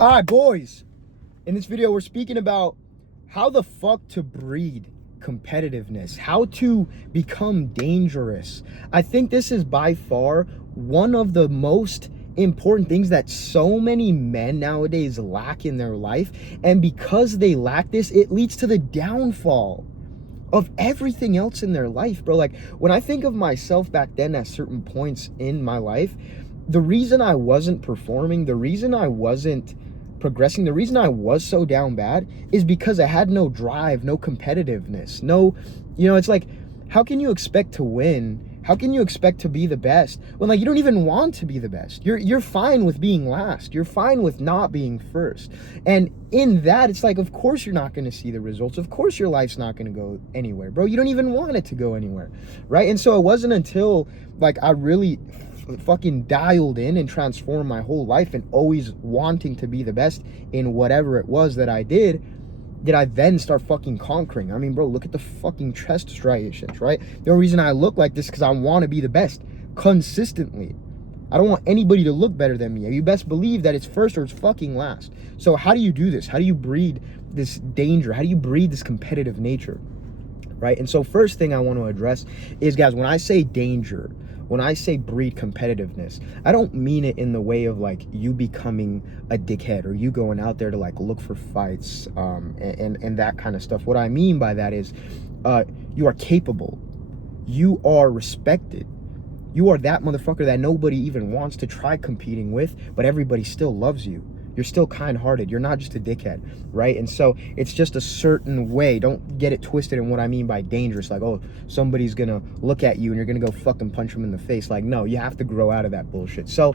All right, boys. In this video, we're speaking about how the fuck to breed competitiveness, how to become dangerous. I think this is by far one of the most important things that so many men nowadays lack in their life. And because they lack this, it leads to the downfall of everything else in their life, bro. Like, when I think of myself back then at certain points in my life, the reason I wasn't performing, the reason I wasn't progressing, the reason I was so down bad is because I had no drive, no competitiveness, no, it's like, how can you expect to win? How can you expect to be the best when, like, you don't even want to be the best? You're fine with being last. You're fine with not being first. And in that, it's like, of course you're not going to see the results. Of course your life's not going to go anywhere, bro. You don't even want it to go anywhere, right? And so it wasn't until, like, I really fucking dialed in and transformed my whole life and always wanting to be the best in whatever it was that I did I then start fucking conquering. I mean, bro, look at the fucking chest striations, right? The only reason I look like this is because I want to be the best consistently. I don't want anybody to look better than me. You best believe that it's first or it's fucking last. So how do you do this? How do you breed this danger? How do you breed this competitive nature, right? And so first thing I want to address is, guys, when I say danger, when I say breed competitiveness, I don't mean it in the way of like you becoming a dickhead or you going out there to like look for fights and that kind of stuff. What I mean by that is you are capable, you are respected, you are that motherfucker that nobody even wants to try competing with, but everybody still loves you. You're still kind-hearted. You're not just a dickhead, right? And so it's just a certain way. Don't get it twisted in what I mean by dangerous. Like, oh, somebody's gonna look at you and you're gonna go fucking punch them in the face. Like, no, you have to grow out of that bullshit. So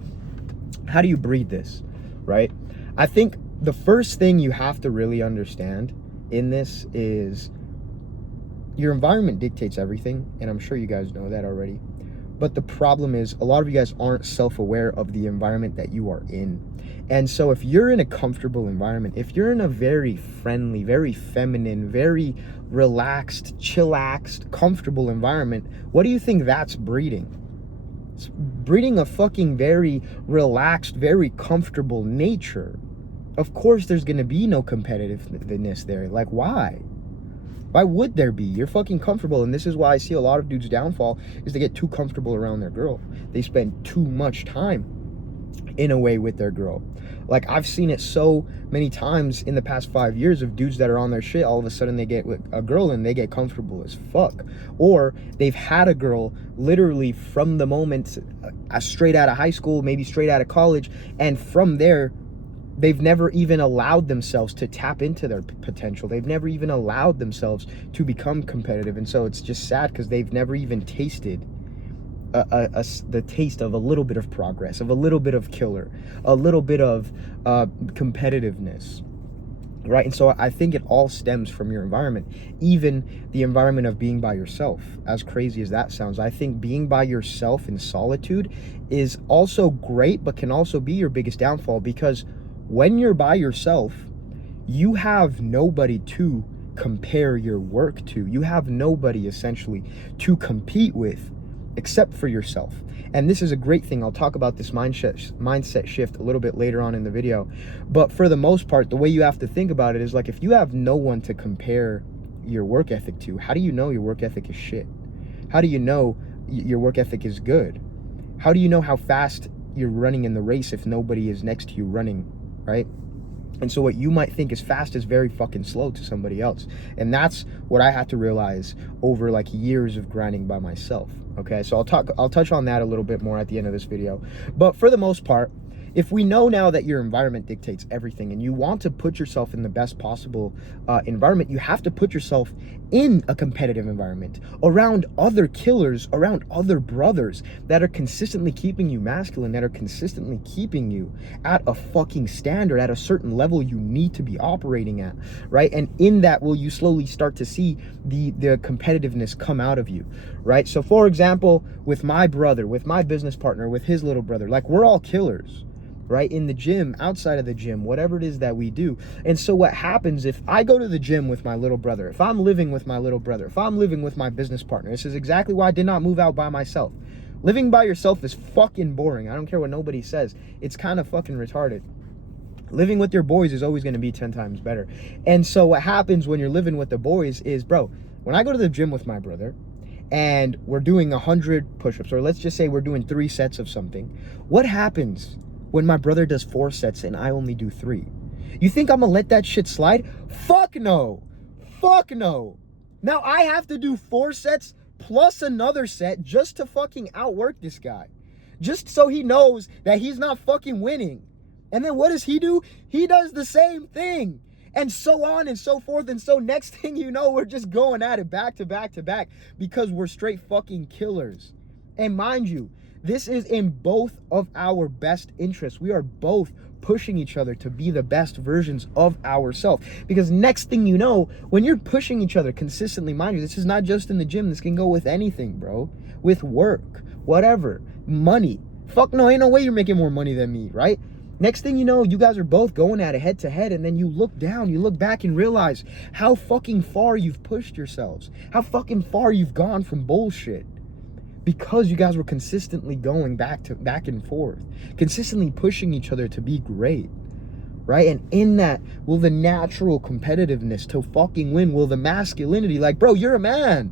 how do you breed this, right? I think the first thing you have to really understand in this is your environment dictates everything. And I'm sure you guys know that already. But the problem is a lot of you guys aren't self-aware of the environment that you are in. And so if you're in a comfortable environment, if you're in a very friendly, very feminine, very relaxed, chillaxed, comfortable environment, what do you think that's breeding? It's breeding a fucking very relaxed, very comfortable nature. Of course there's going to be no competitiveness there. Like, why? Why would there be? You're fucking comfortable. And this is why I see a lot of dudes' downfall is they get too comfortable around their girl. They spend too much time in a way with their girl. Like, I've seen it so many times in the past 5 years of dudes that are on their shit. All of a sudden they get with a girl and they get comfortable as fuck. Or they've had a girl literally from the moment straight out of high school, maybe straight out of college. And from there, they've never even allowed themselves to tap into their potential. They've never even allowed themselves to become competitive. And so it's just sad because they've never even tasted the taste of a little bit of progress, of a little bit of killer, a little bit of competitiveness, right? And so I think it all stems from your environment, even the environment of being by yourself. As crazy as that sounds, I think being by yourself in solitude is also great, but can also be your biggest downfall, because when you're by yourself, you have nobody to compare your work to. You have nobody essentially to compete with except for yourself. And this is a great thing. I'll talk about this mindset shift a little bit later on in the video. But for the most part, the way you have to think about it is like, if you have no one to compare your work ethic to, how do you know your work ethic is shit? How do you know your work ethic is good? How do you know how fast you're running in the race if nobody is next to you running, right? And so what you might think is fast is very fucking slow to somebody else. And that's what I had to realize over like years of grinding by myself. Okay, so I'll touch on that a little bit more at the end of this video. But for the most part, if we know now that your environment dictates everything and you want to put yourself in the best possible environment, you have to put yourself in a competitive environment around other killers, around other brothers that are consistently keeping you masculine, that are consistently keeping you at a fucking standard, at a certain level you need to be operating at, right? And in that will you slowly start to see the competitiveness come out of you, right? So for example, with my brother, with my business partner, with his little brother, like, we're all killers, right? In the gym, outside of the gym, whatever it is that we do. And so what happens if I go to the gym with my little brother, if I'm living with my little brother, if I'm living with my business partner, this is exactly why I did not move out by myself. Living by yourself is fucking boring. I don't care what nobody says. It's kind of fucking retarded. Living with your boys is always going to be 10 times better. And so what happens when you're living with the boys is, bro, when I go to the gym with my brother and we're doing 100 push-ups, or let's just say we're doing 3 sets of something, what happens when my brother does 4 sets and I only do 3? You think I'm gonna let that shit slide? Fuck no. Fuck no. Now I have to do 4 sets plus another set just to fucking outwork this guy. Just so he knows that he's not fucking winning. And then what does he do? He does the same thing. And so on and so forth. And so next thing you know, we're just going at it back to back to back because we're straight fucking killers. And mind you, this is in both of our best interests. We are both pushing each other to be the best versions of ourselves. Because next thing you know, when you're pushing each other consistently, mind you, this is not just in the gym. This can go with anything, bro. With work, whatever, money. Fuck no, ain't no way you're making more money than me, right? Next thing you know, you guys are both going at it head to head, and then you look down, you look back and realize how fucking far you've pushed yourselves, how fucking far you've gone from bullshit. Because you guys were consistently going back and forth, consistently pushing each other to be great, right? And in that will the natural competitiveness to fucking win, will the masculinity, like, bro, you're a man.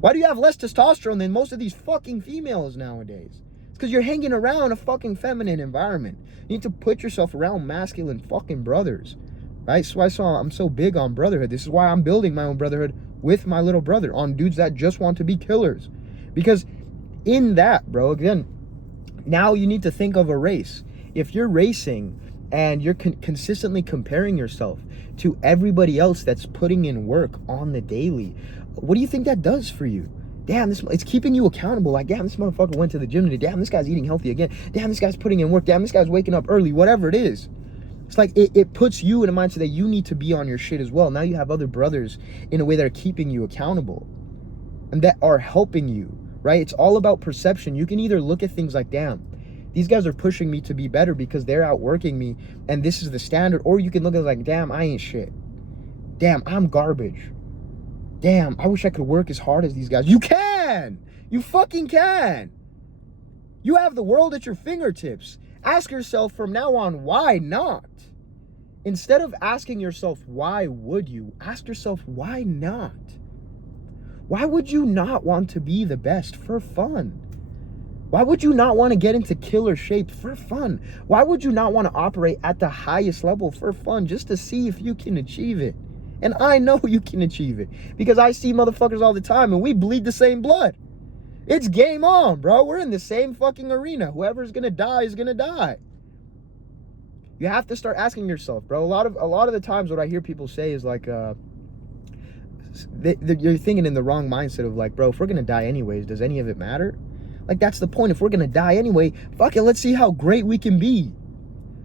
Why do you have less testosterone than most of these fucking females nowadays? It's because you're hanging around a fucking feminine environment. You need to put yourself around masculine fucking brothers, right? So I'm so big on brotherhood. This is why I'm building my own brotherhood with my little brother, on dudes that just want to be killers. Because in that, bro, again, now you need to think of a race. If you're racing and you're consistently comparing yourself to everybody else that's putting in work on the daily, what do you think that does for you? Damn, it's keeping you accountable. Like, damn, this motherfucker went to the gym today. Damn, this guy's eating healthy again. Damn, this guy's putting in work. Damn, this guy's waking up early. Whatever it is. It's like it puts you in a mindset that you need to be on your shit as well. Now you have other brothers in a way that are keeping you accountable and that are helping you, right? It's all about perception. You can either look at things like, damn, these guys are pushing me to be better because they're outworking me and this is the standard. Or you can look at it like, damn, I ain't shit. Damn, I'm garbage. Damn, I wish I could work as hard as these guys. You can! You fucking can! You have the world at your fingertips. Ask yourself from now on, why not? Instead of asking yourself, why would you? Ask yourself, why not? Why would you not want to be the best for fun? Why would you not want to get into killer shape for fun? Why would you not want to operate at the highest level for fun just to see if you can achieve it? And I know you can achieve it because I see motherfuckers all the time and we bleed the same blood. It's game on, bro. We're in the same fucking arena. Whoever's gonna die is gonna die. You have to start asking yourself, bro. A lot of the times what I hear people say is like, you're thinking in the wrong mindset of like, bro, if we're gonna die anyways, does any of it matter? Like, that's the point. If we're gonna die anyway, fuck it, let's see how great we can be.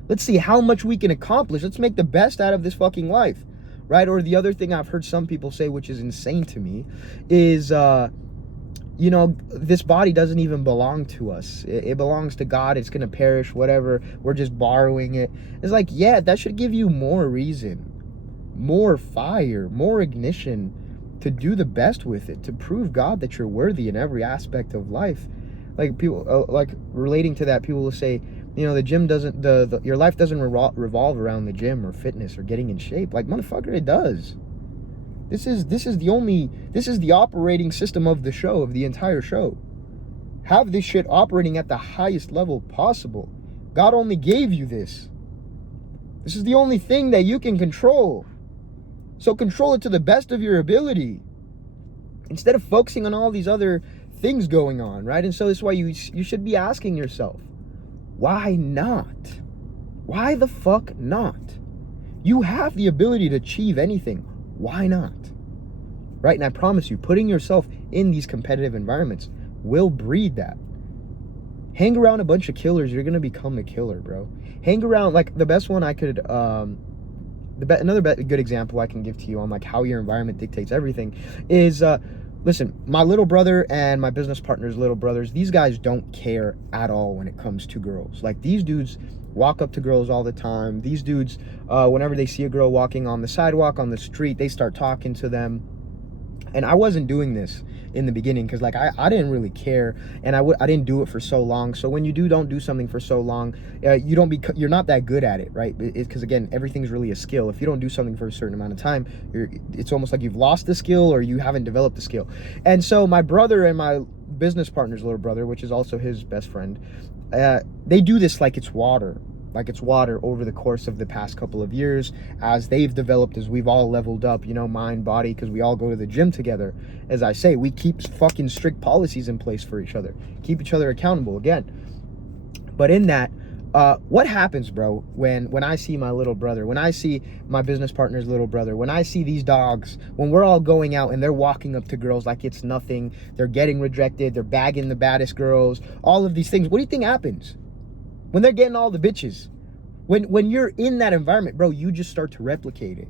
Let's see how much we can accomplish. Let's make the best out of this fucking life. Right? Or the other thing I've heard some people say, which is insane to me, is, you know, this body doesn't even belong to us. It belongs to God. It's going to perish, whatever. We're just borrowing it. It's like, yeah, that should give you more reason, more fire, more ignition to do the best with it, to prove God that you're worthy in every aspect of life. Like, people, like, relating to that, people will say, you know, the gym doesn't, your life doesn't revolve around the gym or fitness or getting in shape. Like, motherfucker, it does. This is the operating system of the show, of the entire show. Have this shit operating at the highest level possible. God only gave you this. This is the only thing that you can control. So control it to the best of your ability, instead of focusing on all these other things going on, right? And so this is why you should be asking yourself, why not? Why the fuck not? You have the ability to achieve anything. Why not? Right? And I promise you, putting yourself in these competitive environments will breed that. Hang around a bunch of killers, you're going to become a killer, bro. Hang around, like, the best one I could, another good example I can give to you on, like, how your environment dictates everything is, listen, my little brother and my business partner's little brothers, these guys don't care at all when it comes to girls. Like, these dudes walk up to girls all the time. These dudes, whenever they see a girl walking on the sidewalk, on the street, they start talking to them. And I wasn't doing this in the beginning because like I didn't really care, and I didn't do it for so long. So when you don't do something for so long, you're not that good at it, right? Because again, everything's really a skill. If you don't do something for a certain amount of time, it's almost like you've lost the skill or you haven't developed the skill. And so my brother and my business partner's little brother, which is also his best friend, they do this like it's water. Like it's water over the course of the past couple of years, as they've developed, as we've all leveled up, you know, mind, body, because we all go to the gym together. As I say, we keep fucking strict policies in place for each other, keep each other accountable again. But in that, what happens, bro, when I see my little brother, when I see my business partner's little brother, when I see these dogs, when we're all going out and they're walking up to girls like it's nothing, they're getting rejected, they're bagging the baddest girls, all of these things, what do you think happens? When they're getting all the bitches, when you're in that environment, bro, you just start to replicate it.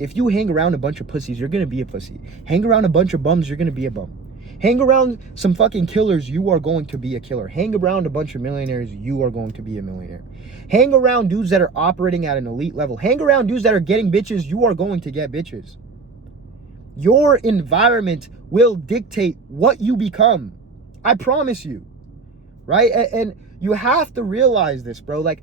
If you hang around a bunch of pussies, you're gonna be a pussy. Hang around a bunch of bums, you're gonna be a bum. Hang around some fucking killers, you are going to be a killer. Hang around a bunch of millionaires, you are going to be a millionaire. Hang around dudes that are operating at an elite level. Hang around dudes that are getting bitches, you are going to get bitches. Your environment will dictate what you become. I promise you, right? And you have to realize this, bro. Like,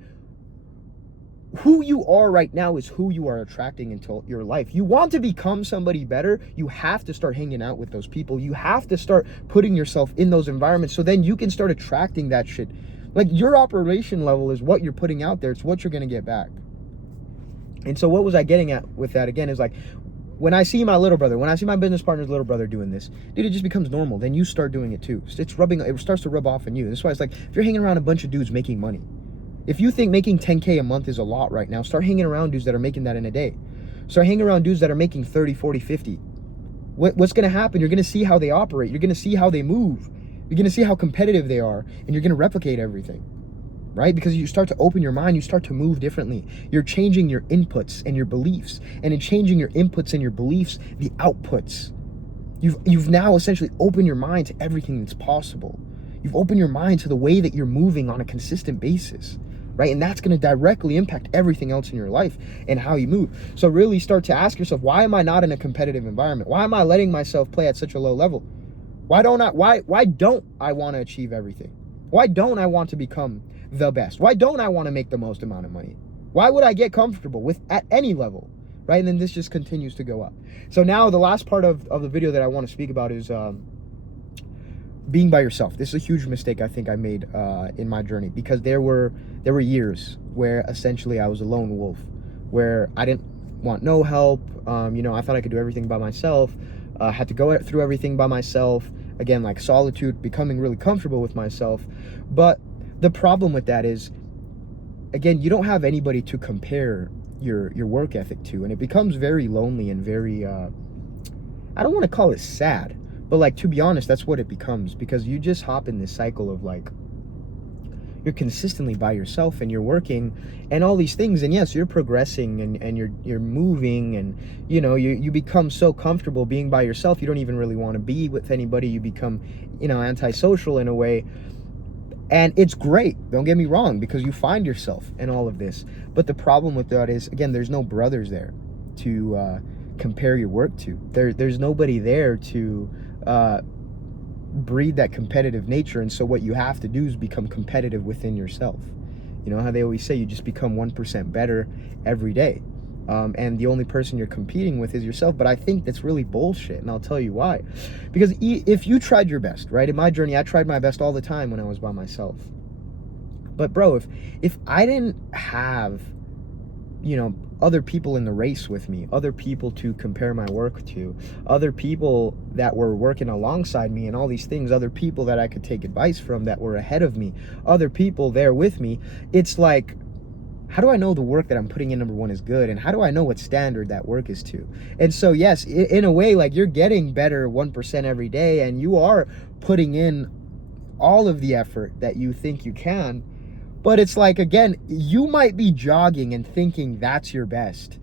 who you are right now is who you are attracting into your life. You want to become somebody better, you have to start hanging out with those people. You have to start putting yourself in those environments so then you can start attracting that shit. Like, your operation level is what you're putting out there. It's what you're going to get back. And so what was I getting at with that again is like, when I see my little brother, when I see my business partner's little brother doing this, dude, it just becomes normal. Then you start doing it too. It starts to rub off on you. That's why it's like, if you're hanging around a bunch of dudes making money, if you think making 10K a month is a lot right now, start hanging around dudes that are making that in a day. Start hanging around dudes that are making 30, 40, 50. What's going to happen? You're going to see how they operate. You're going to see how they move. You're going to see how competitive they are, and you're going to replicate everything. Right? Because you start to open your mind, you start to move differently. You're changing your inputs and your beliefs. And in changing your inputs and your beliefs, the outputs, you've now essentially opened your mind to everything that's possible. You've opened your mind to the way that you're moving on a consistent basis, right? And that's going to directly impact everything else in your life and how you move. So really start to ask yourself, why am I not in a competitive environment? Why am I letting myself play at such a low level? Why don't I want to achieve everything? Why don't I want to become the best? Why don't I want to make the most amount of money? Why would I get comfortable with at any level, right? And then this just continues to go up. So now the last part of the video that I want to speak about is being by yourself. This is a huge mistake I think I made in my journey, because there were years where essentially I was a lone wolf, where I didn't want no help. I thought I could do everything by myself. Had to go through everything by myself. Again, like solitude, becoming really comfortable with myself. But the problem with that is, again, you don't have anybody to compare your work ethic to, and it becomes very lonely and very I don't want to call it sad, but like, to be honest, that's what it becomes, because you just hop in this cycle of like, you're consistently by yourself and you're working and all these things, and yes, you're progressing and you're moving, and you become so comfortable being by yourself, you don't even really want to be with anybody. You become antisocial in a way. And it's great, don't get me wrong, because you find yourself in all of this. But the problem with that is, again, there's no brothers there to compare your work to. There's nobody there to breed that competitive nature. And so what you have to do is become competitive within yourself. You know how they always say, you just become 1% better every day. And the only person you're competing with is yourself. But I think that's really bullshit, and I'll tell you why. Because if you tried your best, right? In my journey, I tried my best all the time when I was by myself. But bro, if I didn't have, other people in the race with me, other people to compare my work to, other people that were working alongside me and all these things, other people that I could take advice from that were ahead of me, other people there with me, it's like, how do I know the work that I'm putting in, number one, is good? And how do I know what standard that work is to? And so, yes, in a way, like, you're getting better 1% every day, and you are putting in all of the effort that you think you can. But it's like, again, you might be jogging and thinking that's your best.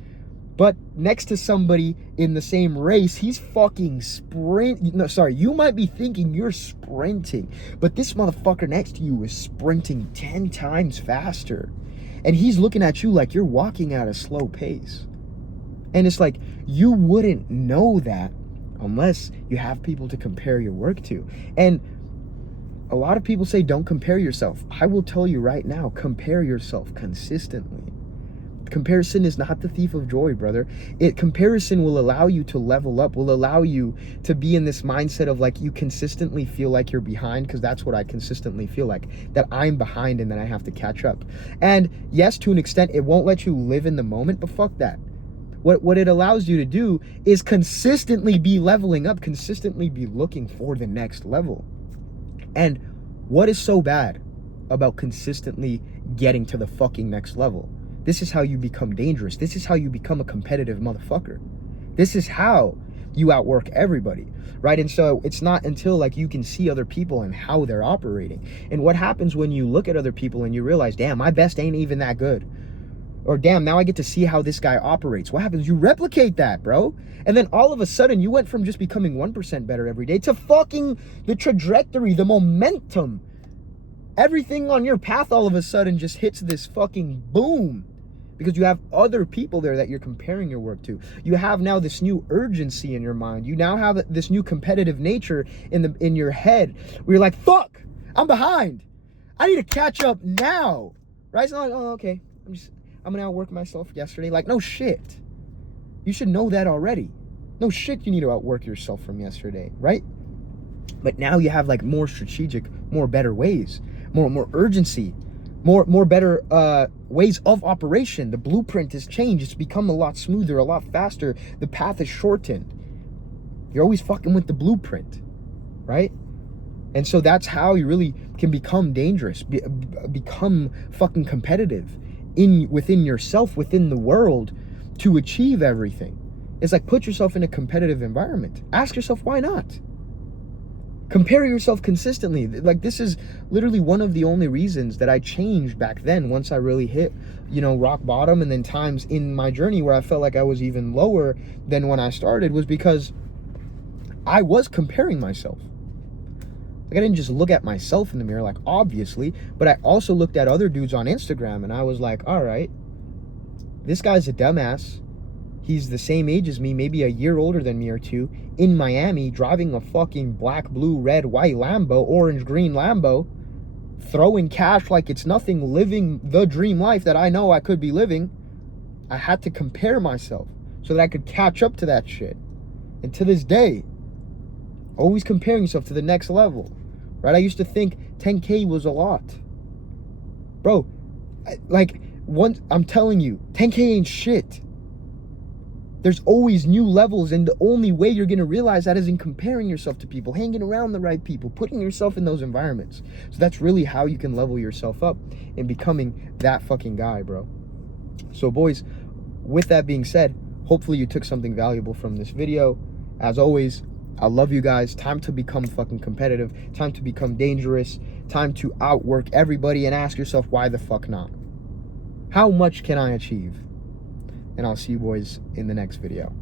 But next to somebody in the same race, he's fucking you might be thinking you're sprinting, but this motherfucker next to you is sprinting 10 times faster. And he's looking at you like you're walking at a slow pace. And it's like, you wouldn't know that unless you have people to compare your work to. And a lot of people say don't compare yourself. I will tell you right now, compare yourself consistently. Comparison is not the thief of joy, brother. Comparison will allow you to level up, will allow you to be in this mindset of like you consistently feel like you're behind, because that's what I consistently feel like, that I'm behind and that I have to catch up. And yes, to an extent, it won't let you live in the moment, but fuck that. What it allows you to do is consistently be leveling up, consistently be looking for the next level. And what is so bad about consistently getting to the fucking next level? This is how you become dangerous. This is how you become a competitive motherfucker. This is how you outwork everybody, right? And so it's not until like you can see other people and how they're operating. And what happens when you look at other people and you realize, damn, my best ain't even that good. Or damn, now I get to see how this guy operates. What happens? You replicate that, bro. And then all of a sudden you went from just becoming 1% better every day to fucking the trajectory, the momentum. Everything on your path all of a sudden just hits this fucking boom. Because you have other people there that you're comparing your work to. You have now this new urgency in your mind. You now have this new competitive nature in your head where you're like, fuck, I'm behind. I need to catch up now. Right? It's not like, oh, okay, I'm gonna outwork myself yesterday. Like, no shit. You should know that already. No shit, you need to outwork yourself from yesterday, right? But now you have like more strategic, more better ways, more urgency, more better ways of operation. The blueprint has changed. It's become a lot smoother, a lot faster. The path is shortened. You're always fucking with the blueprint, right? And so that's how you really can become dangerous, become fucking competitive within yourself, within the world, to achieve everything. It's like, put yourself in a competitive environment. Ask yourself, why not? Compare yourself consistently. Like, this is literally one of the only reasons that I changed back then, once I really hit, rock bottom, and then times in my journey where I felt like I was even lower than when I started, was because I was comparing myself. Like, I didn't just look at myself in the mirror, like, obviously, but I also looked at other dudes on Instagram, and I was like, all right, this guy's a dumbass. He's the same age as me, maybe a year older than me or two, in Miami, driving a fucking black, blue, red, white Lambo, orange, green Lambo, throwing cash like it's nothing, living the dream life that I know I could be living. I had to compare myself so that I could catch up to that shit. And to this day, always comparing yourself to the next level, right? I used to think 10K was a lot. Bro, I'm telling you, 10K ain't shit. There's always new levels, and the only way you're gonna realize that is in comparing yourself to people, hanging around the right people, putting yourself in those environments. So that's really how you can level yourself up in becoming that fucking guy, bro. So boys, with that being said, hopefully you took something valuable from this video. As always, I love you guys. Time to become fucking competitive. Time to become dangerous. Time to outwork everybody and ask yourself, why the fuck not? How much can I achieve? And I'll see you boys in the next video.